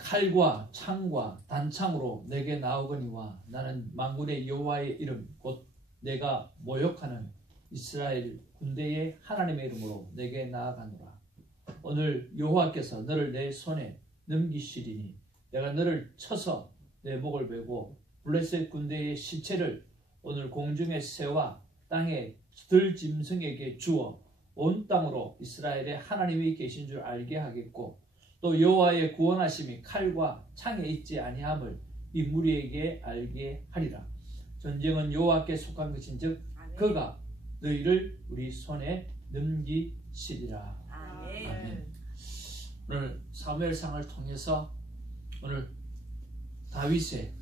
칼과 창과 단창으로 내게 나오거니와 나는 만군의 여호와의 이름 곧 내가 모욕하는 이스라엘 군대의 하나님의 이름으로 내게 나아가노라. 오늘 여호와께서 너를 내 손에 넘기시리니 내가 너를 쳐서 내 목을 베고 블레셋 군대의 시체를 오늘 공중의 새와 땅의 들짐승에게 주어 온 땅으로 이스라엘의 하나님이 계신 줄 알게 하겠고 또 여호와의 구원하심이 칼과 창에 있지 아니함을 이 무리에게 알게 하리라. 전쟁은 여호와께 속한 것인즉 그가 너희를 우리 손에 넘기시리라. 아멘. 오늘 사무엘상을 통해서 오늘 다윗의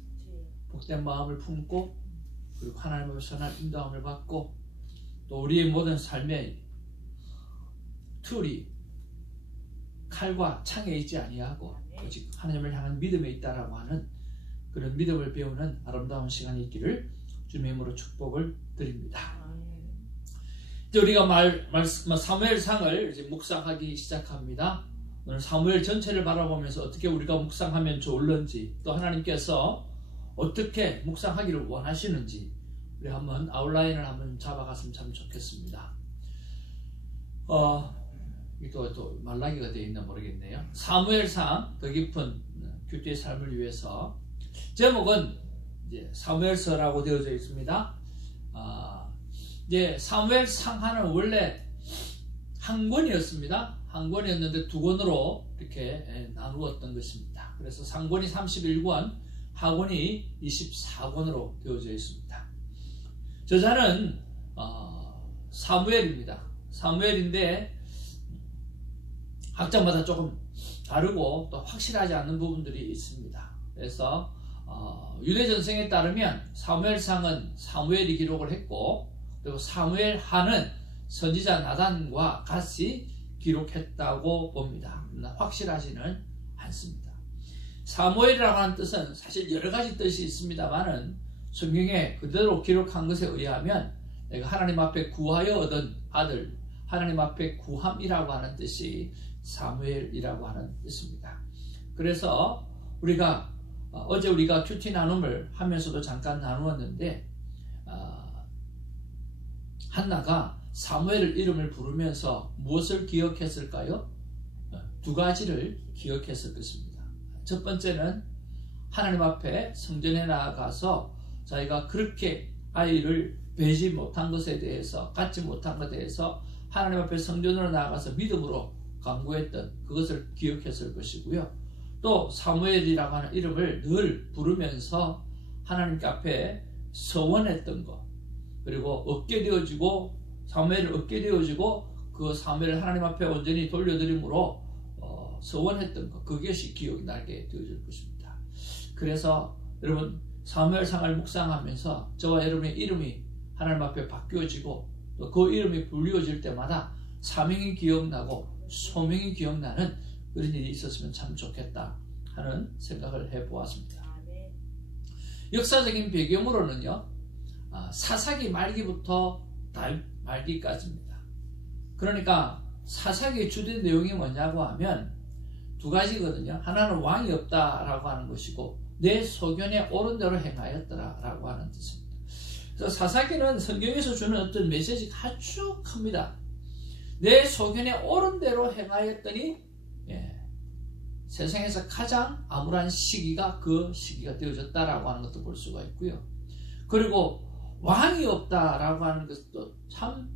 복된 마음을 품고 그리고 하나님의 선한 인도함을 받고 또 우리의 모든 삶의 툴이 칼과 창에 있지 아니하고 오직 하나님을 향한 믿음에 있다라고 하는 그런 믿음을 배우는 아름다운 시간이 있기를 주님의 이름으로 축복을 드립니다. 이제 우리가 사무엘상을 이제 묵상하기 시작합니다. 오늘 사무엘 전체를 바라보면서 어떻게 우리가 묵상하면 좋을런지 또 하나님께서 어떻게 묵상하기를 원하시는지 우리 한번 아웃라인을 한번 잡아갔으면 참 좋겠습니다. 또 말라기가 되어 있나 모르겠네요. 사무엘상 더 깊은 큐티의 삶을 위해서 제목은 이제 사무엘서라고 되어져 있습니다. 이제 사무엘상하는 원래 한 권이었습니다. 한 권이었는데 두 권으로 이렇게 나누었던 것입니다. 그래서 상권이 31권, 하권이 24권으로 되어져 있습니다. 저자는 사무엘입니다. 사무엘인데 학자마다 조금 다르고 또 확실하지 않는 부분들이 있습니다. 그래서 유대전승에 따르면 사무엘상은 사무엘이 기록을 했고 그리고 사무엘하는 선지자 나단과 같이 기록했다고 봅니다. 확실하지는 않습니다. 사무엘이라고 하는 뜻은 사실 여러 가지 뜻이 있습니다만은 성경에 그대로 기록한 것에 의하면 내가 하나님 앞에 구하여 얻은 아들, 하나님 앞에 구함이라고 하는 뜻이 사무엘이라고 하는 뜻입니다. 그래서 우리가 어제 우리가 큐티 나눔을 하면서도 잠깐 나누었는데 한나가 사무엘 이름을 부르면서 무엇을 기억했을까요? 두 가지를 기억했을 것입니다. 첫 번째는 하나님 앞에 성전에 나아가서 자기가 그렇게 아이를 배지 못한 것에 대해서 갖지 못한 것에 대해서 하나님 앞에 성전으로 나아가서 믿음으로 간구했던 그것을 기억했을 것이고요. 또 사무엘이라고 하는 이름을 늘 부르면서 하나님 앞에 서원했던 것 그리고 얻게 되어지고 사무엘을 얻게 되어지고 그 사무엘을 하나님 앞에 온전히 돌려드림으로 서원했던 것 그것이 기억이 나게 되어질 것입니다. 그래서 여러분 사무엘상을 묵상하면서 저와 여러분의 이름이 하나님 앞에 바뀌어지고 또 그 이름이 불리워질 때마다 사명이 기억나고 소명이 기억나는 그런 일이 있었으면 참 좋겠다 하는 생각을 해보았습니다. 역사적인 배경으로는요 사사기 말기부터 다윗 말기까지입니다. 그러니까 사사기의 주된 내용이 뭐냐고 하면 두 가지거든요. 하나는 왕이 없다라고 하는 것이고 내 소견에 옳은 대로 행하였더라라고 하는 뜻입니다. 그래서 사사기는 성경에서 주는 어떤 메시지가 아주 큽니다. 내 소견에 옳은 대로 행하였더니 세상에서 가장 암울한 시기가 그 시기가 되어졌다라고 하는 것도 볼 수가 있고요. 그리고 왕이 없다라고 하는 것도 참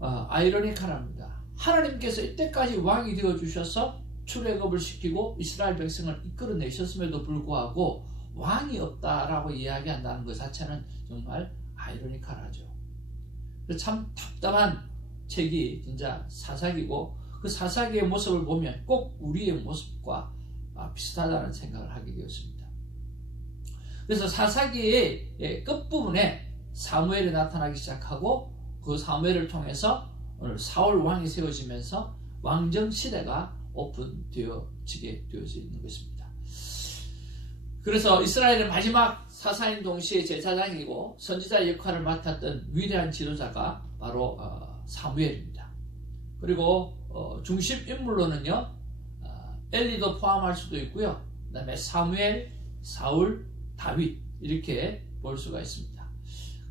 아이러니컬합니다. 하나님께서 이때까지 왕이 되어주셔서 출애굽을 시키고 이스라엘 백성을 이끌어내셨음에도 불구하고 왕이 없다라고 이야기한다는 것 자체는 정말 아이러니컬하죠. 참 답답한 책이 진짜 사사기고 그 사사기의 모습을 보면 꼭 우리의 모습과 비슷하다는 생각을 하게 되었습니다. 그래서 사사기의 끝부분에 사무엘이 나타나기 시작하고 그 사무엘을 통해서 오늘 사울 왕이 세워지면서 왕정 시대가 오픈되어지게 되어져 있는 것입니다. 그래서 이스라엘의 마지막 사사인 동시에 제사장이고 선지자 역할을 맡았던 위대한 지도자가 바로 사무엘입니다. 그리고 중심 인물로는요 엘리도 포함할 수도 있고요. 그 다음에 사무엘, 사울, 다윗 이렇게 볼 수가 있습니다.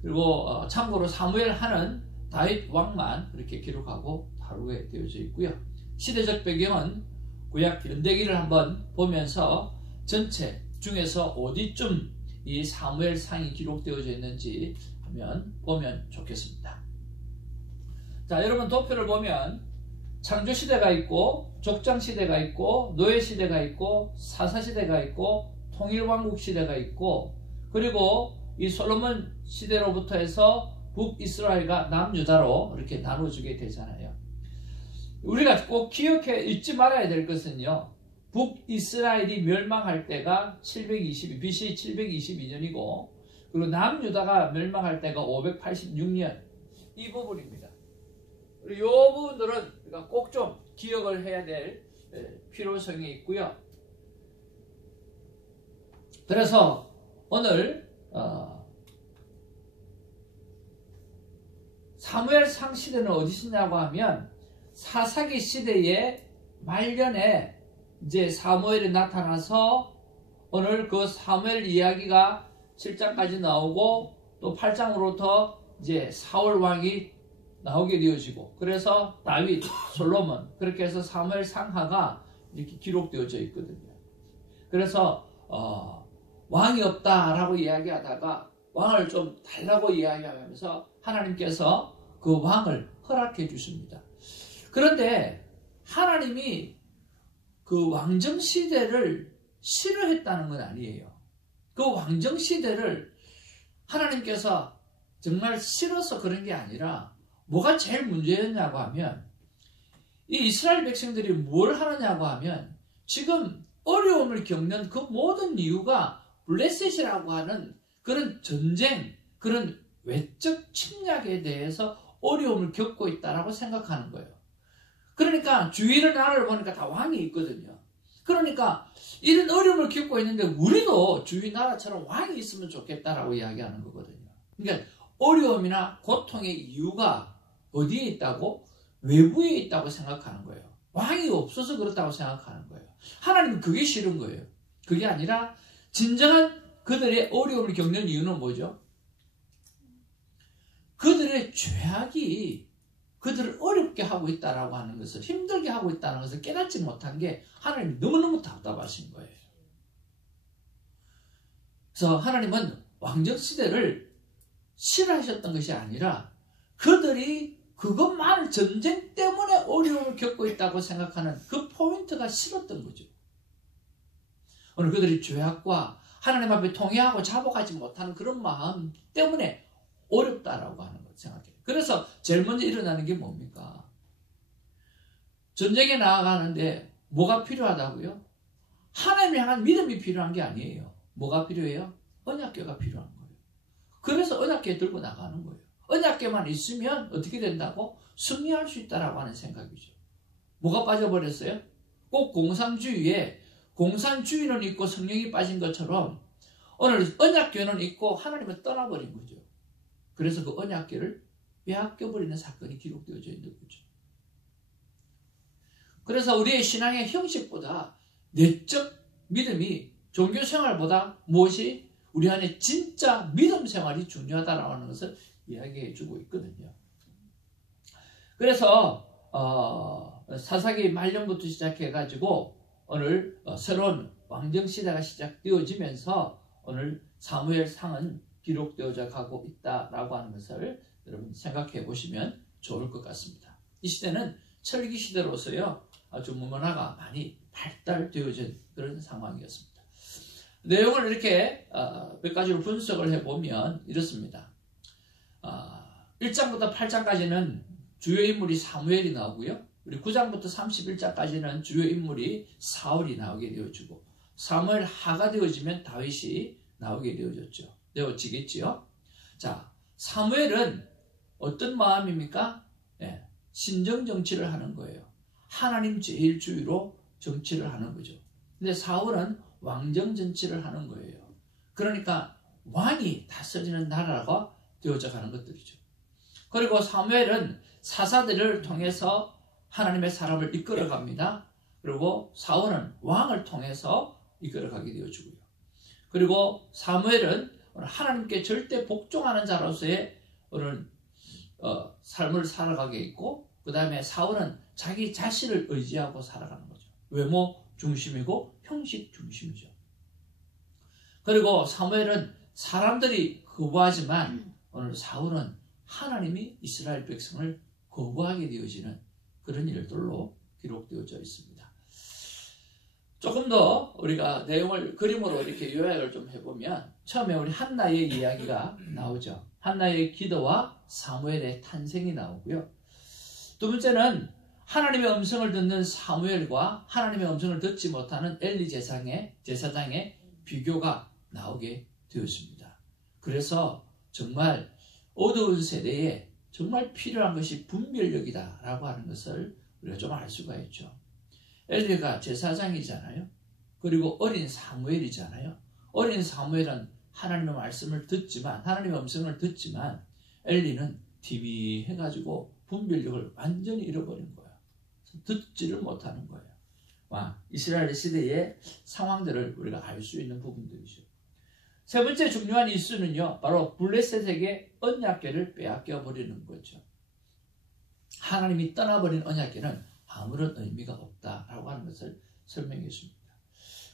그리고 참고로 사무엘 하는 다윗 왕만 그렇게 기록하고 다루게 되어져 있고요. 시대적 배경은 구약 연대기를 한번 보면서 전체 중에서 어디쯤 이 사무엘 상이 기록되어져 있는지 보면 좋겠습니다. 자, 여러분 도표를 보면 창조시대가 있고 족장시대가 있고 노예시대가 있고 사사시대가 있고 통일왕국시대가 있고 그리고 이 솔로몬 시대로부터 해서 북이스라엘과 남유다로 이렇게 나눠주게 되잖아요. 우리가 꼭 기억해 잊지 말아야 될 것은요. 북이스라엘이 멸망할 때가 BC 722년이고 그리고 남유다가 멸망할 때가 586년 이 부분입니다. 이 부분들은 우리가 꼭 좀 기억을 해야 될 필요성이 있고요. 그래서 오늘 사무엘상 시대는 어디 있냐고 하면 사사기 시대의 말년에 이제 사무엘이 나타나서 오늘 그 사무엘 이야기가 7장까지 나오고 또 8장으로부터 이제 사울 왕이 나오게 되어지고 그래서 다윗, 솔로몬 그렇게 해서 사무엘 상하가 이렇게 기록되어져 있거든요. 그래서 왕이 없다라고 이야기하다가 왕을 좀 달라고 이야기하면서 하나님께서 그 왕을 허락해 주십니다. 그런데 하나님이 그 왕정시대를 싫어했다는 건 아니에요. 그 왕정시대를 하나님께서 정말 싫어서 그런 게 아니라 뭐가 제일 문제였냐고 하면 이 이스라엘 백성들이 뭘 하느냐고 하면 지금 어려움을 겪는 그 모든 이유가 블레셋이라고 하는 그런 전쟁, 그런 외적 침략에 대해서 어려움을 겪고 있다라고 생각하는 거예요. 그러니까 주위를 나라를 보니까 다 왕이 있거든요. 그러니까 이런 어려움을 겪고 있는데 우리도 주위 나라처럼 왕이 있으면 좋겠다라고 이야기하는 거거든요. 그러니까 어려움이나 고통의 이유가 어디에 있다고? 외부에 있다고 생각하는 거예요. 왕이 없어서 그렇다고 생각하는 거예요. 하나님은 그게 싫은 거예요. 그게 아니라 진정한 그들의 어려움을 겪는 이유는 뭐죠? 그들의 죄악이 그들을 어렵게 하고 있다라고 하는 것을, 힘들게 하고 있다는 것을 깨닫지 못한 게 하나님이 너무너무 답답하신 거예요. 그래서 하나님은 왕정시대를 싫어하셨던 것이 아니라 그들이 그것만 전쟁 때문에 어려움을 겪고 있다고 생각하는 그 포인트가 싫었던 거죠. 오늘 그들이 죄악과 하나님 앞에 통회하고 자복하지 못하는 그런 마음 때문에 어렵다라고 하는 걸 생각해요. 그래서 제일 먼저 일어나는 게 뭡니까? 전쟁에 나아가는데 뭐가 필요하다고요? 하나님을 향한 믿음이 필요한 게 아니에요. 뭐가 필요해요? 언약궤가 필요한 거예요. 그래서 언약궤 들고 나가는 거예요. 언약궤만 있으면 어떻게 된다고? 승리할 수 있다라고 하는 생각이죠. 뭐가 빠져버렸어요? 꼭 공산주의에 공산주의는 있고 성령이 빠진 것처럼 오늘 언약궤는 있고 하나님은 떠나버린 거죠. 그래서 그 언약궤를 빼앗겨버리는 사건이 기록되어져 있는 거죠. 그래서 우리의 신앙의 형식보다 내적 믿음이 종교생활보다 무엇이 우리 안에 진짜 믿음 생활이 중요하다라고 하는 것을 이야기해 주고 있거든요. 그래서 사사기 말년부터 시작해가지고 오늘 새로운 왕정시대가 시작되어지면서 오늘 사무엘상은 기록되어져 가고 있다라고 하는 것을 여러분 생각해 보시면 좋을 것 같습니다. 이 시대는 철기 시대로서요 아주 문화가 많이 발달되어진 그런 상황이었습니다. 내용을 이렇게 몇 가지로 분석을 해보면 이렇습니다. 1장부터 8장까지는 주요 인물이 사무엘이 나오고요. 우리 9장부터 31장까지는 주요 인물이 사울이 나오게 되어지고 사무엘 하가 되어지면 다윗이 나오게 되어지겠지요. 자, 사무엘은 어떤 마음입니까? 네, 신정 정치를 하는 거예요. 하나님 제일주의로 정치를 하는 거죠. 근데 사울은 왕정 정치를 하는 거예요. 그러니까 왕이 다스리는 나라가 되어져 가는 것들이죠. 그리고 사무엘은 사사들을 통해서 하나님의 사람을 이끌어 갑니다. 그리고 사울은 왕을 통해서 이끌어가게 되어주고요. 그리고 사무엘은 하나님께 절대 복종하는 자로서의 삶을 살아가게 있고, 그 다음에 사울은 자기 자신을 의지하고 살아가는 거죠. 외모 중심이고 형식 중심이죠. 그리고 사무엘은 사람들이 거부하지만 오늘 사울은 하나님이 이스라엘 백성을 거부하게 되어지는 그런 일들로 기록되어져 있습니다. 조금 더 우리가 내용을 그림으로 이렇게 요약을 좀 해보면, 처음에 우리 한나의 이야기가 나오죠. 한나의 기도와 사무엘의 탄생이 나오고요. 두 번째는 하나님의 음성을 듣는 사무엘과 하나님의 음성을 듣지 못하는 엘리 제사장의 비교가 나오게 되었습니다. 그래서 정말 어두운 세대에 정말 필요한 것이 분별력이다라고 하는 것을 우리가 좀 알 수가 있죠. 엘리가 제사장이잖아요. 그리고 어린 사무엘이잖아요. 어린 사무엘은 하나님의 말씀을 듣지만, 하나님의 음성을 듣지만, 엘리는 디비해가지고 분별력을 완전히 잃어버린 거예요. 듣지를 못하는 거예요. 이스라엘 시대의 상황들을 우리가 알 수 있는 부분들이죠. 세 번째 중요한 이슈는요, 바로 블레셋에게 언약궤를 빼앗겨 버리는 거죠. 하나님이 떠나버린 언약궤는 아무런 의미가 없다라고 하는 것을 설명했습니다.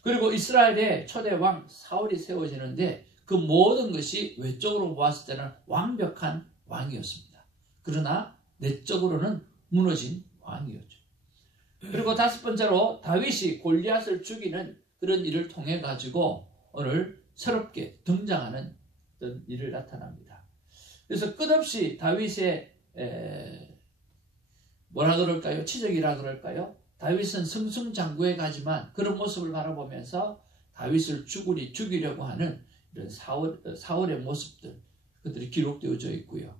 그리고 이스라엘의 초대 왕 사울이 세워지는데 그 모든 것이 외적으로 보았을 때는 완벽한 왕이었습니다. 그러나 내적으로는 무너진 왕이었죠. 그리고 다섯 번째로 다윗이 골리앗을 죽이는 그런 일을 통해 가지고 오늘 새롭게 등장하는 어떤 일을 나타납니다. 그래서 끝없이 다윗의 뭐라 그럴까요? 치적이라 그럴까요? 다윗은 승승장구해 가지만 그런 모습을 바라보면서 다윗을 죽이려고 하는 이런 사울의 모습들, 그들이 기록되어져 있고요.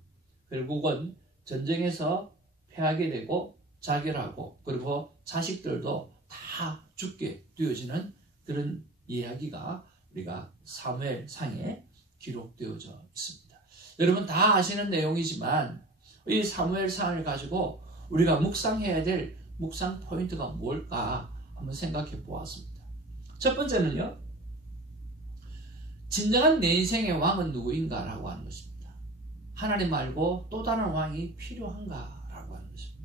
결국은 전쟁에서 패하게 되고 자결하고, 그리고 자식들도 다 죽게 되어지는 그런 이야기가 우리가 사무엘상에 기록되어져 있습니다. 여러분 다 아시는 내용이지만 이 사무엘상을 가지고 우리가 묵상해야 될 묵상 포인트가 뭘까 한번 생각해 보았습니다. 첫 번째는요, 진정한 내 인생의 왕은 누구인가 라고 하는 것입니다. 하나님 말고 또 다른 왕이 필요한가 라고 하는 것입니다.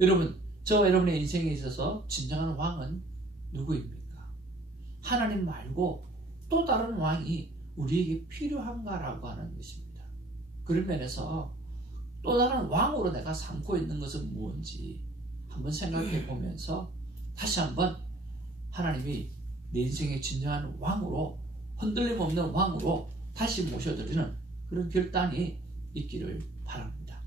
여러분, 저와 여러분의 인생에 있어서 진정한 왕은 누구입니까? 하나님 말고 또 다른 왕이 우리에게 필요한가 라고 하는 것입니다. 그런 면에서 또 다른 왕으로 내가 삼고 있는 것은 뭔지 한번 생각해 보면서 다시 한번 하나님이 내 인생의 진정한 왕으로, 흔들림 없는 왕으로 다시 모셔드리는 그런 결단이 있기를 바랍니다.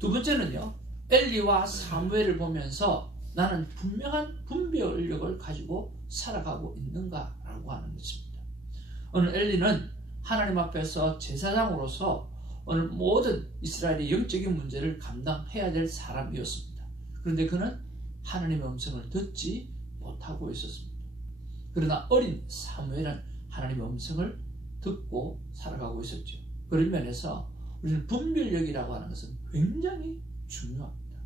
두 번째는요, 엘리와 사무엘을 보면서 나는 분명한 분별력을 가지고 살아가고 있는가라고 하는 것입니다. 오늘 엘리는 하나님 앞에서 제사장으로서 오늘 모든 이스라엘의 영적인 문제를 감당해야 될 사람이었습니다. 그런데 그는 하나님의 음성을 듣지 못하고 있었습니다. 그러나 어린 사무엘은 하나님의 음성을 듣고 살아가고 있었죠. 그런 면에서 우리는 분별력이라고 하는 것은 굉장히 중요합니다.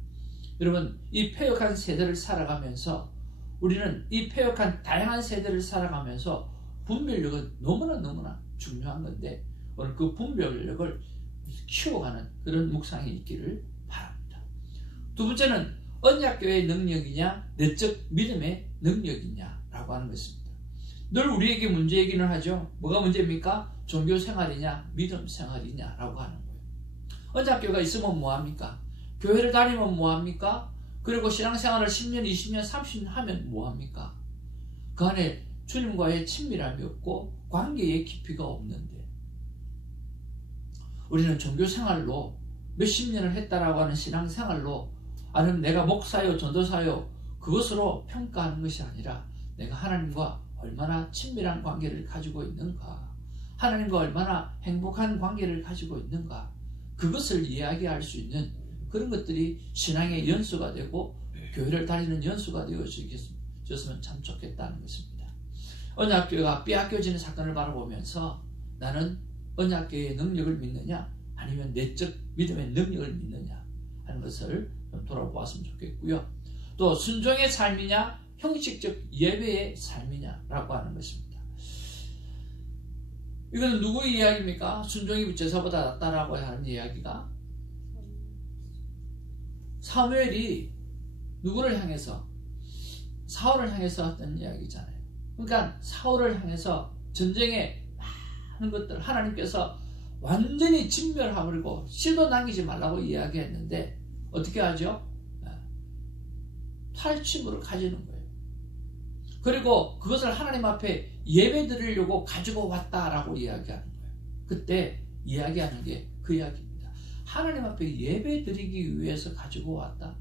여러분, 이 패역한 세대를 살아가면서 우리는 이 패역한 다양한 세대를 살아가면서 분별력은 너무나 중요한 건데 오늘 그 분별력을 키워가는 그런 묵상이 있기를 바랍니다. 두 번째는 언약교회의 능력이냐 내적 믿음의 능력이냐라고 하는 것입니다. 늘 우리에게 문제 얘기는 하죠. 뭐가 문제입니까? 종교 생활이냐 믿음 생활이냐라고 하는 거예요. 언약교회가 있으면 뭐합니까? 교회를 다니면 뭐합니까? 그리고 신앙생활을 10년, 20년, 30년 하면 뭐합니까? 그 안에 주님과의 친밀함이 없고 관계의 깊이가 없는데 우리는 종교생활로 몇십 년을 했다라고 하는 신앙생활로 아니면 내가 목사요 전도사요 그것으로 평가하는 것이 아니라 내가 하나님과 얼마나 친밀한 관계를 가지고 있는가, 하나님과 얼마나 행복한 관계를 가지고 있는가, 그것을 이야기할 수 있는 그런 것들이 신앙의 연수가 되고 교회를 다니는 연수가 되어졌으면 참 좋겠다는 것입니다. 언약교회가 빼앗겨지는 사건을 바라보면서 나는 언약교회의 능력을 믿느냐 아니면 내적 믿음의 능력을 믿느냐 하는 것을 돌아보았으면 좋겠고요. 또 순종의 삶이냐 형식적 예배의 삶이냐라고 하는 것입니다. 이거는 누구의 이야기입니까? 순종이 제사보다 낫다라고 하는 이야기가 사무엘이 누구를 향해서? 사울을 향해서 했던 이야기잖아요. 그러니까 사울을 향해서 전쟁에 많은 것들 하나님께서 완전히 진멸하고 씨도 남기지 말라고 이야기했는데 어떻게 하죠? 탈취물을 가지는 거예요. 그리고 그것을 하나님 앞에 예배 드리려고 가지고 왔다라고 이야기하는 거예요. 그때 이야기하는 게 그 이야기입니다. 하나님 앞에 예배 드리기 위해서 가지고 왔다?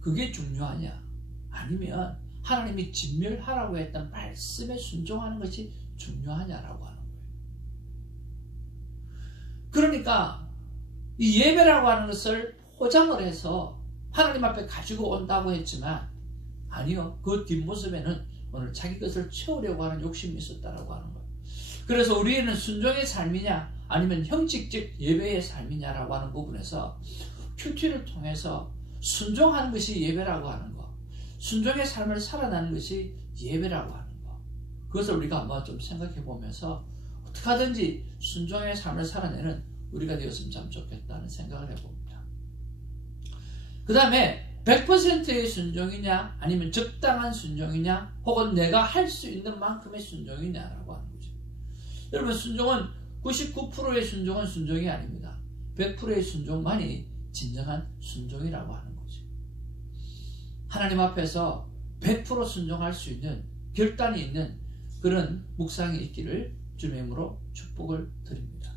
그게 중요하냐? 아니면 하나님이 진멸하라고 했던 말씀에 순종하는 것이 중요하냐라고 하는 거예요. 그러니까 이 예배라고 하는 것을 포장을 해서 하나님 앞에 가지고 온다고 했지만 아니요. 그 뒷모습에는 오늘 자기 것을 채우려고 하는 욕심이 있었다라고 하는 거예요. 그래서 우리는 순종의 삶이냐 아니면 형식적 예배의 삶이냐라고 하는 부분에서 큐티를 통해서 순종하는 것이 예배라고 하는 거, 순종의 삶을 살아나는 것이 예배라고 하는 거, 그것을 우리가 한번 좀 생각해 보면서 어떻게 하든지 순종의 삶을 살아내는 우리가 되었으면 참 좋겠다는 생각을 해봅니다. 그 다음에 100%의 순종이냐 아니면 적당한 순종이냐 혹은 내가 할 수 있는 만큼의 순종이냐라고 하는 거죠. 여러분 순종은 99%의 순종은 순종이 아닙니다. 100%의 순종만이 진정한 순종이라고 하는 거죠. 하나님 앞에서 100% 순종할 수 있는 결단이 있는 그런 묵상이 있기를 주님의 이름으로 축복을 드립니다.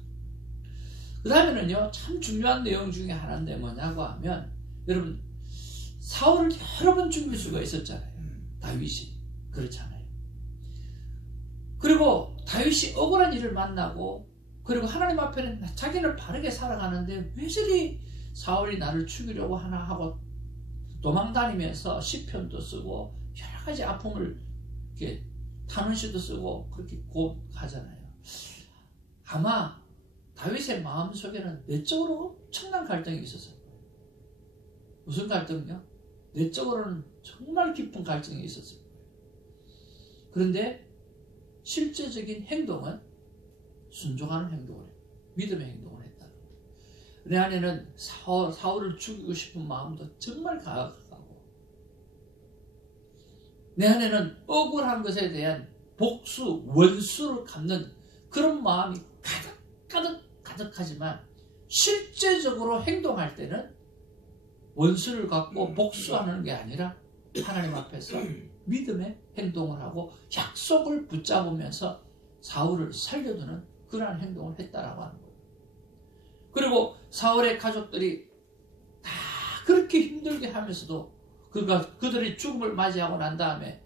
그 다음에는요 참 중요한 내용 중에 하나인데 뭐냐고 하면 여러분 사울을 여러 번 죽일 수가 있었잖아요. 다윗이 그렇잖아요. 그리고 다윗이 억울한 일을 만나고 그리고 하나님 앞에는 자기는 바르게 살아가는데 왜 저리 사울이 나를 죽이려고 하나 하고 도망다니면서 시편도 쓰고 여러 가지 아픔을 이렇게 탄원시도 쓰고 그렇게 고하잖아요. 아마 다윗의 마음속에는 내적으로 엄청난 갈등이 있었어요. 무슨 갈등이요? 내적으로는 정말 깊은 갈등이 있었어요. 그런데 실제적인 행동은 순종하는 행동을 해요. 믿음의 행동을 했다는 거예요. 내 안에는 사울을 죽이고 싶은 마음도 정말 강하고 내 안에는 억울한 것에 대한 복수, 원수를 갚는 그런 마음이 가득하지만 실제적으로 행동할 때는 원수를 갖고 복수하는 게 아니라 하나님 앞에서 믿음의 행동을 하고 약속을 붙잡으면서 사울을 살려두는 그러한 행동을 했다라고 하는 거예요. 그리고 사울의 가족들이 다 그렇게 힘들게 하면서도 그들이 죽음을 맞이하고 난 다음에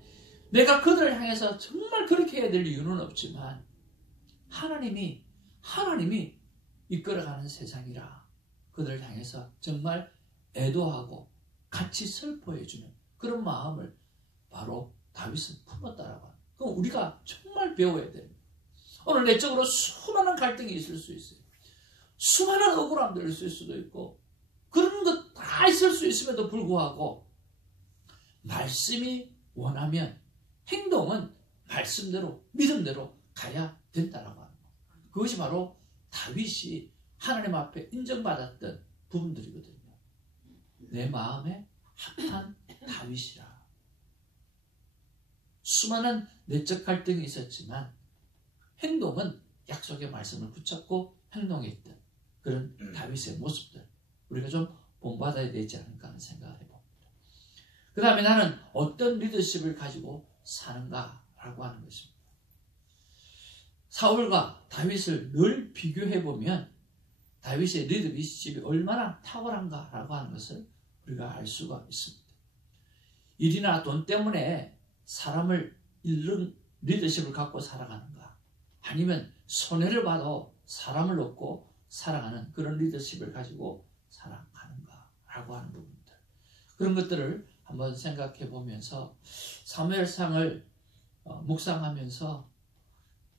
내가 그들을 향해서 정말 그렇게 해야 될 이유는 없지만 하나님이 이끌어가는 세상이라 그들을 향해서 정말 애도하고 같이 슬퍼해주는 그런 마음을 바로 다윗은 품었다라고 합니다. 그럼 우리가 정말 배워야 됩니다. 오늘 내적으로 수많은 갈등이 있을 수 있어요. 수많은 억울함들이 있을 수도 있고 그런 것 다 있을 수 있음에도 불구하고 말씀이 원하면 행동은 말씀대로 믿음대로 가야 된다라고 하는 거예요. 그것이 바로 다윗이 하나님 앞에 인정받았던 부분들이거든요. 내 마음에 합한 다윗이라. 수많은 내적 갈등이 있었지만 행동은 약속의 말씀을 붙잡고 행동했던 그런 다윗의 모습들 우리가 좀 본받아야 되지 않을까 하는 생각을 해봅니다. 그 다음에 나는 어떤 리더십을 가지고 사는가라고 하는 것입니다. 사울과 다윗을 늘 비교해보면 다윗의 리더십이 얼마나 탁월한가라고 하는 것을 우리가 알 수가 있습니다. 일이나 돈 때문에 사람을 잃는 리더십을 갖고 살아가는가 아니면 손해를 봐도 사람을 얻고 살아가는 그런 리더십을 가지고 살아가는가라고 하는 부분들 그런 것들을 한번 생각해 보면서 사무엘상을 묵상하면서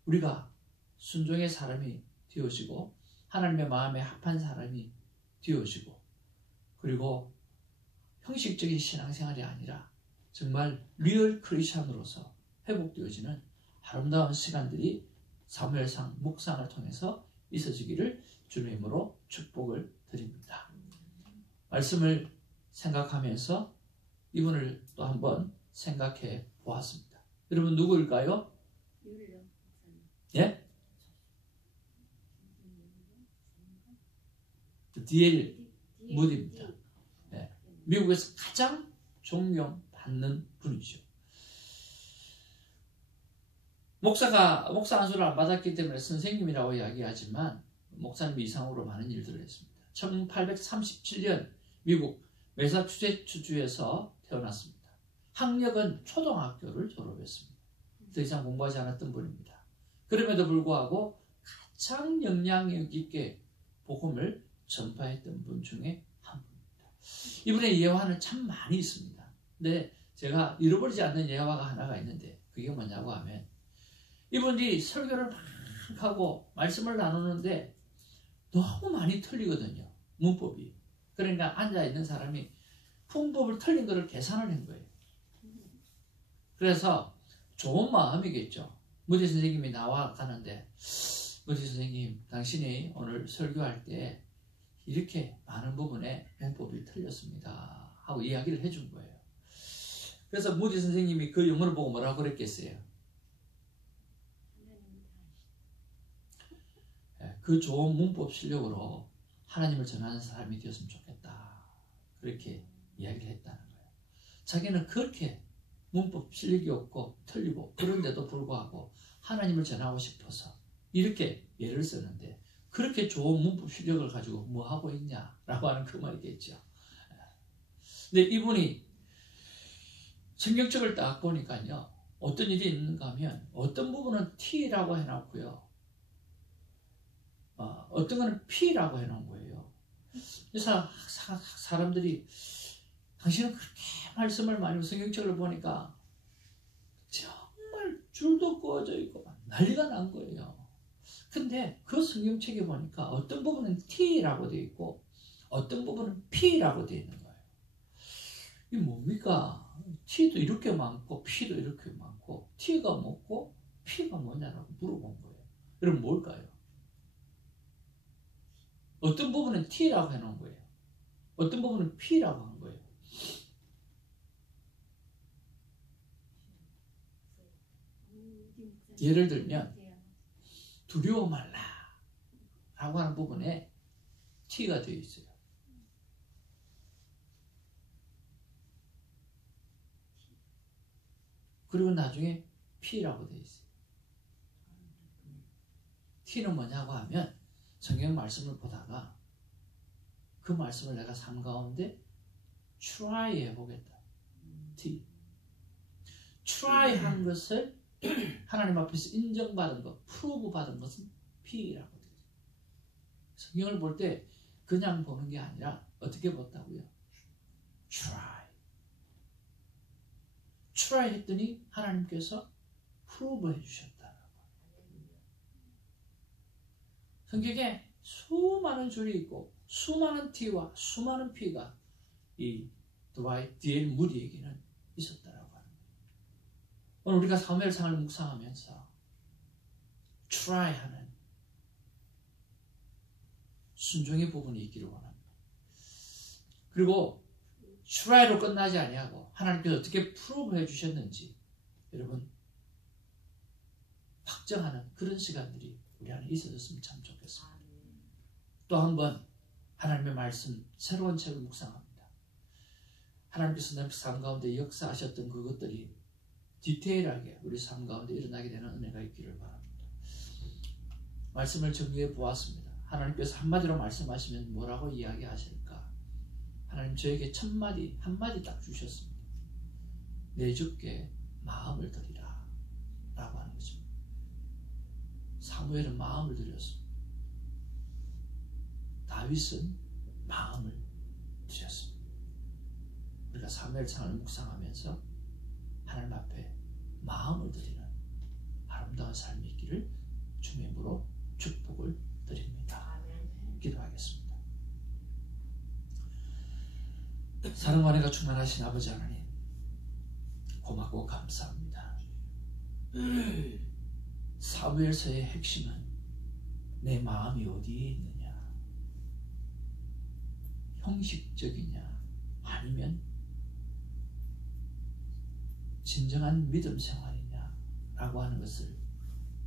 우리가 순종의 사람이 되어지고 하나님의 마음에 합한 사람이 되어지고 그리고 형식적인 신앙생활이 아니라 정말 리얼 크리스천으로서 회복되어지는 아름다운 시간들이 사무엘상 묵상을 통해서 있어지기를 주님으로 축복을 드립니다. 말씀을 생각하면서 이분을 또 한번 생각해 보았습니다. 여러분 누구일까요? 예? D.L. 무디입니다. 네. 미국에서 가장 존경받는 분이죠. 목사 안수를 안 받았기 때문에 선생님이라고 이야기하지만 목사님 이상으로 많은 일들을 했습니다. 1837년 미국 매사추세츠주에서 태어났습니다. 학력은 초등학교를 졸업했습니다. 더 이상 공부하지 않았던 분입니다. 그럼에도 불구하고 가장 영향력 있게 복음을 전파했던 분 중에 한 분입니다. 이분의 예화는 참 많이 있습니다. 근데 제가 잃어버리지 않는 예화가 하나가 있는데 그게 뭐냐고 하면 이분이 설교를 막 하고 말씀을 나누는데 너무 많이 틀리거든요. 문법이. 그러니까 앉아있는 사람이 문법을 틀린 거를 계산을 한 거예요. 그래서 좋은 마음이겠죠. 무디 선생님이 나와 가는데 무디 선생님 당신이 오늘 설교할 때 이렇게 많은 부분에 문법이 틀렸습니다 하고 이야기를 해준 거예요. 그래서 무디 선생님이 그 영어를 보고 뭐라고 그랬겠어요? 그 좋은 문법 실력으로 하나님을 전하는 사람이 되었으면 좋겠다. 그렇게 이야기를 했다는 거예요. 자기는 그렇게 문법 실력이 없고 틀리고 그런데도 불구하고 하나님을 전하고 싶어서 이렇게 예를 쓰는데 그렇게 좋은 문법 실력을 가지고 뭐 하고 있냐라고 하는 그 말이겠죠. 근데 이분이 성경책을 딱 보니까요. 어떤 일이 있는가 하면 어떤 부분은 T라고 해놨고요. 어떤 거는 P라고 해놓은 거예요. 그래서 사람들이 당신은 그렇게 말씀을 많이 성경책을 보니까 정말 줄도 꺼져 있고 난리가 난 거예요. 근데 그 성경책에 보니까 어떤 부분은 T라고 되어 있고 어떤 부분은 P라고 되어 있는 거예요. 이게 뭡니까? T도 이렇게 많고 P도 이렇게 많고 T가 뭐고 P가 뭐냐라고 물어본 거예요. 여러분 뭘까요? 어떤 부분은 T라고 해놓은 거예요. 어떤 부분은 P라고 한 거예요. 예를 들면 두려워 말라 라고 하는 부분에 T가 되어 있어요. 그리고 나중에 P라고 되어 있어요. T는 뭐냐고 하면 성경 말씀을 보다가 그 말씀을 내가 삶 가운데 try 해보겠다. T. try 한 것을 하나님 앞에서 인정받은 것, 프로브 받은 것은 P라고 되죠. 성경을 볼 때 그냥 보는 게 아니라 어떻게 봤다고요? try 했더니 하나님께서 프로브 해주셨다는 거예요. 성경에 수많은 줄이 있고 수많은 T와 수많은 P가 이 D.L. 무디에게는 있었다라고 합니다. 오늘 우리가 사무엘상을 묵상하면서 try하는 순종의 부분이 있기를 원합니다. 그리고 try로 끝나지 아니하고 하나님께서 어떻게 프로브 해주셨는지 여러분 확정하는 그런 시간들이 우리 안에 있어졌으면 참 좋겠습니다. 또 한 번 하나님의 말씀 새로운 책을 묵상합니다. 하나님께서 내 삶 가운데 역사하셨던 그것들이 디테일하게 우리 삶 가운데 일어나게 되는 은혜가 있기를 바랍니다. 말씀을 정리해 보았습니다. 하나님께서 한마디로 말씀하시면 뭐라고 이야기하실까? 하나님 저에게 첫마디 한마디 딱 주셨습니다. 내 주께 마음을 드리라 라고 하는 것입니다. 사무엘은 마음을 드렸습니다. 다윗은 마음을 드렸습니다. 우리가 사무엘상을 묵상하면서 하나님 앞에 마음을 드리는 아름다운 삶이 있기를 주님의 이름으로 축복을 드립니다. 기도하겠습니다. 사랑과 은혜가 충만하신 아버지 하나님, 고맙고 감사합니다. 사무엘서의 핵심은 내 마음이 어디에 있느냐, 형식적이냐 아니면 진정한 믿음 생활이냐 라고 하는 것을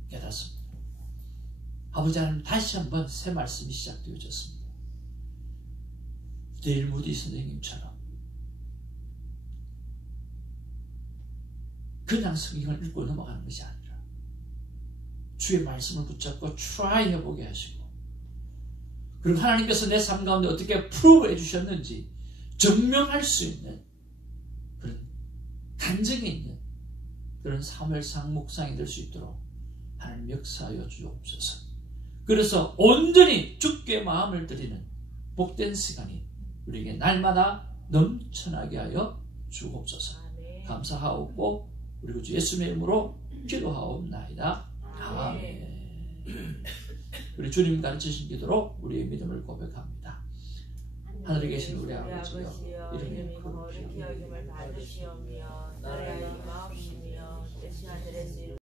깨닫습니다. 아버지 하나님, 다시 한번 새 말씀이 시작되어졌습니다. 데일 무디 선생님처럼 그냥 성경을 읽고 넘어가는 것이 아니라 주의 말씀을 붙잡고 트라이 해보게 하시고, 그리고 하나님께서 내 삶 가운데 어떻게 프로브 해주셨는지 증명할 수 있는 그런 간증이 있는 그런 사무엘상 묵상이 될 수 있도록 하나님 역사하여 주옵소서. 그래서 온전히 주께 마음을 드리는 복된 시간이 우리에게 날마다 넘쳐나게 하여 주옵소서. 감사하옵고 우리 주 예수님의 이름으로 기도하옵나이다. 아멘. 우리 주님 가르치신 기도로 우리의 믿음을 고백합니다. 하늘에 계신 우리 아버지여, 이름이 거룩히 여김을 받으시오며 나라의 마음이며 뜻이 하늘에서